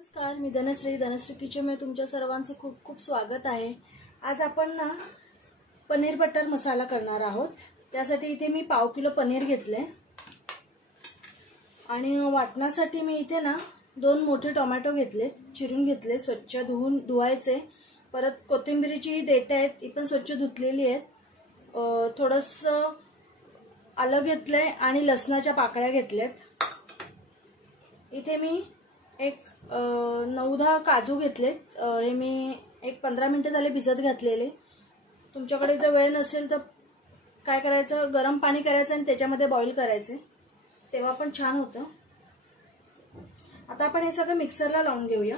नमस्कार, मी धनश्री किचनमध्ये तुमच्या सर्वांचं खूप खूप स्वागत आहे। आज आपण ना पनीर बटर मसाला करणार आहोत। त्यासाठी इथे मी पाव किलो पनीर घेतले आणि वाटण्यासाठी मी इथे ना 2 मोठे टोमॅटो घेतले, चिरून घेतले, स्वच्छ धुवायचे। परत कोथिंबीरीची देठे आहेत, ती पण स्वच्छ धुतलेली आहेत। थोडंसं आलं घेतलंय आणि लसणाच्या पाकळ्या घेतल्यात। इथे मी एक 9-10 काजू घेतलेत। हे मी एक 15 मिनिटं झाले भिजत घातलेले। तुमच्याकडे जर वेळ नसेल तर काय करायचं, गरम पाणी करायचं आणि त्याच्यामध्ये बॉईल करायचे, तेव्हा पण छान होतं। आता आपण हे सगळं मिक्सरला लावून घेऊया।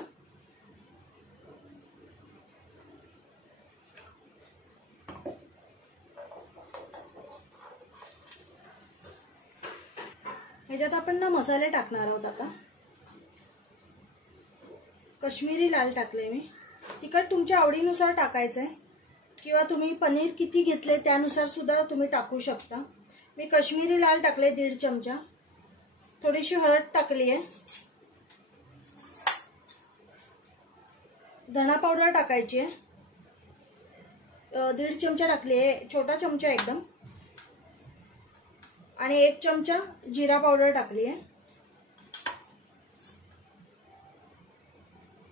ह्याच्यात आपण ना मसाले टाकणार आहोत। आता कश्मीरी लाल टाकले मी। तिखट तुमच्या आवडीनुसार टाकायचं आहे किंवा तुम्ही पनीर किती घेतले त्यानुसार सुद्धा तुम्ही टाकू शकता। मी कश्मीरी लाल टाकले 1.5 चमचा। थोडीशी हळद टाकली आहे। धना पावडर टाकायची आहे, 1.5 चमचा टाकली आहे, छोटा चमचा एकदम। आणि 1 चमचा जिरा पावडर टाकली आहे।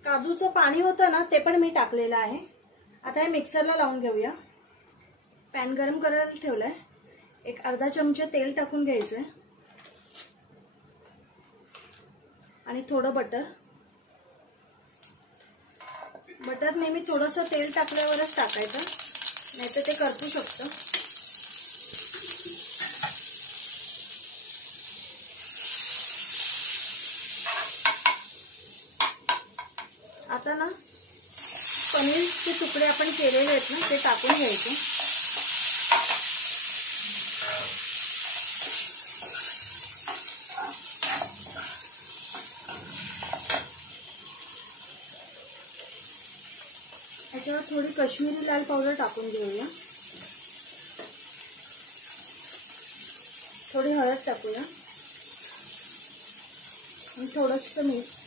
काजूचं पाणी होतं ना, ते पण मी टाकलेलं आहे। आता हे मिक्सरला लावून घेऊया। पॅन गरम करायला ठेवलाय, एक अर्धा चमचा तेल टाकून घ्यायचंय आणि थोडं बटर नेहमी थोडंसं तेल टाकल्यावरच टाकायचं, नाहीतर ते करपू शकतं। आता ना पनीरचे तुकडे आपण केलेले आहेत ना, ते टाकून घ्यायचे। याच्यावर थोडी कश्मीरी लाल पावडर टाकून घेऊया, थोडी हळद टाकूया आणि थोडंसं मीठ।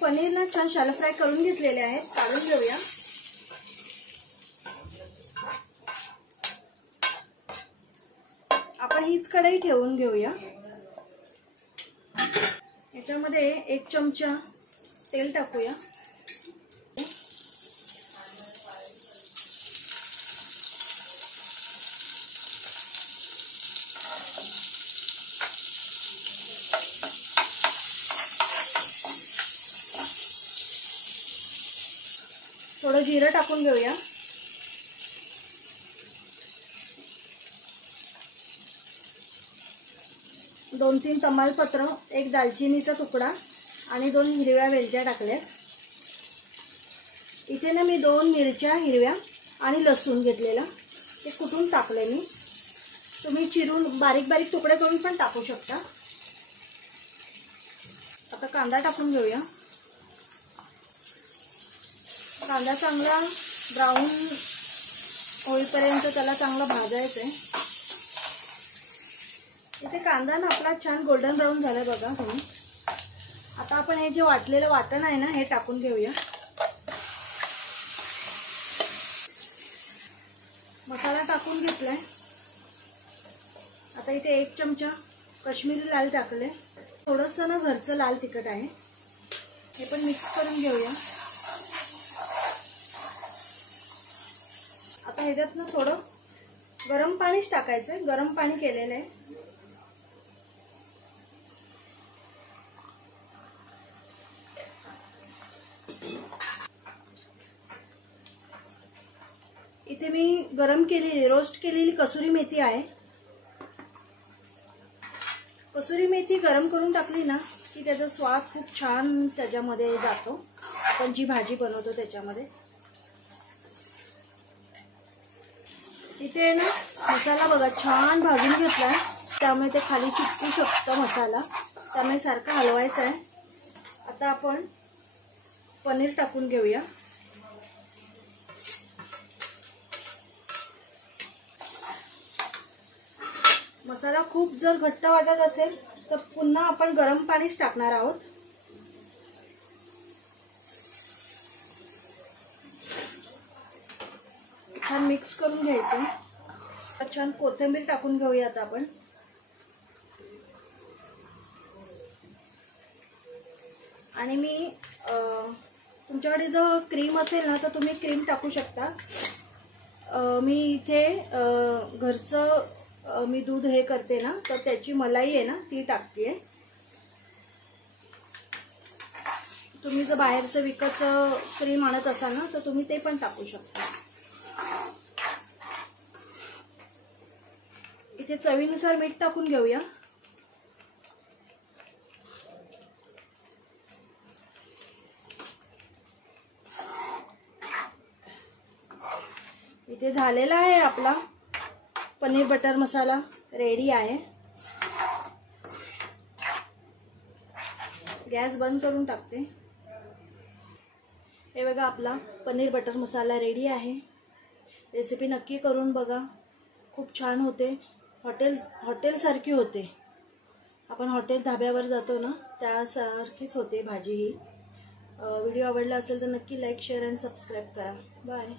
पनीर ना छान शॅलो फ्राय करून घेतलेले आहेत, काढून घेऊया। आपण हीच कढई ठेवून घेऊया। याच्यामध्ये 1 चमचा तेल टाकूया। थोडं जिरं टाकून घेऊया। दोन 3 तमालपत्र, 1 दालचिनीचा तुकडा आणि 2 हिरव्या वेलच्या टाकल्या। इथे ना मी 2 मिरच्या हिरव्या आणि लसूण घेतलेला, ते कुटून टाकले मी। तुम्ही चिरून बारीक बारीक तुकडे करून पण टाकू शकता। आता कांदा टाकून घेऊया। कांदा चांगला ब्राऊन होईपर्यंत त्याला चांगला भाजायचं आहे। इथे कांदा ना आपला छान गोल्डन ब्राऊन झालाय बघा तुम्ही। आता आपण हे जे वाटलेलं वाटण आहे ना, हे टाकून घेऊया। मसाला टाकून घेतलाय। आता इथे 1 चमचा कश्मीरी लाल टाकले, थोडंसं ना घरचं लाल तिखट आहे, हे पण मिक्स करून घेऊया। आता ह्याच्यात ना थोडं गरम पाणीच टाकायचंय, गरम पाणी केलेलं आहे। इथे मी गरम केलेली रोस्ट केलेली कसुरी मेथी आहे। कसुरी मेथी गरम करून टाकली ना की त्याचा स्वाद खूप छान त्याच्यामध्ये जातो, आपण जी भाजी बनवतो त्याच्यामध्ये। इथे ना मसाला बघा छान भाजून घेतलाय, त्यामुळे ते खाली चिपकू शकतं मसाला, त्यामुळे सारखं हलवायचं आहे। आता आपण पनीर टाकून घेऊया। मसाला खूप जर घट्ट वाटत असेल तर पुन्हा आपण गरम पाणीच टाकणार आहोत. छान मिक्स करून घ्यायचं. छान कोथिंबीर टाकून घेऊया आता आपण. आणि मी तुमच्याकडे जर क्रीम असेल ना तर तुम्ही क्रीम टाकू शकता. मी इथे घरचं मी दूध हे करते ना तर त्याची मलाई आहे ना ती टाकते. तुम्ही जर बाहेरचं विकतचं क्रीम आणत असाल ना तर तुम्ही ते पण टाकू शकता. इथे चवीनुसार मीठ टाकून घेऊया. इथे झालेला आहे आपला पनीर बटर मसाला रेडी आहे. गॅस बंद करून टाकते. हे बघा आपला पनीर बटर मसाला रेडी आहे. रेसिपी नक्की करून बघा, खूप छान होते. हॉटेल सारखी होते. आपण हॉटेल धाब्यावर जातो ना त्यासारखीच होते भाजी ही. व्हिडिओ आवडला असेल तर नक्की लाईक शेअर आणि सबस्क्राईब करा. बाय.